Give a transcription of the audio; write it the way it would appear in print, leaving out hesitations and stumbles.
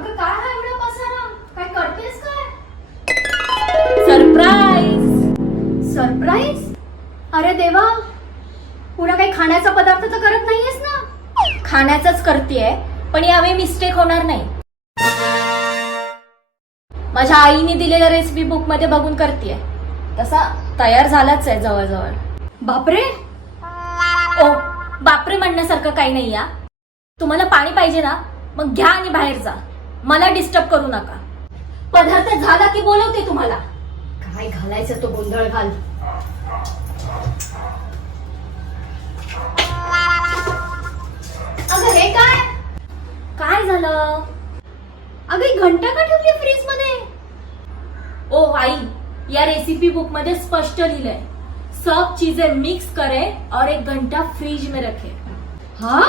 अगं काय हा एवढा पसारा? काय करतेस काय? सरप्राईज. सरप्राईज? अरे देवा, पुन्हा काही खाण्याचा पदार्थ तर करत नाहीयेस ना? खाण्याचंच करतेय, पण यावेळी मिस्टेक होणार नाही. माझ्या आईने दिलेल्या रेसिपी बुक मध्ये बघून करतेय. तसा तयार झालाच आहे जवळजवळ. बापरे, ओ, बापरे म्हणण्यासारखं काही नाही या. तुम्हाला पाणी पाहिजे ना, मग घ्या आणि बाहेर जा. मला डिस्टर्ब करू नका. पदार्थ झाला की बोलवते तुम्हाला. काय घालायचं तो गोंधळ घाल. अगं हे काय? काय झालं? अगं ही घंटा का ठेवली फ्रीज मध्ये? ओ आई, या रेसिपी बुक मध्ये स्पष्ट लिहिलंय, सब चीजें मिक्स करें और 1 घंटा फ्रिज में रखें. हा?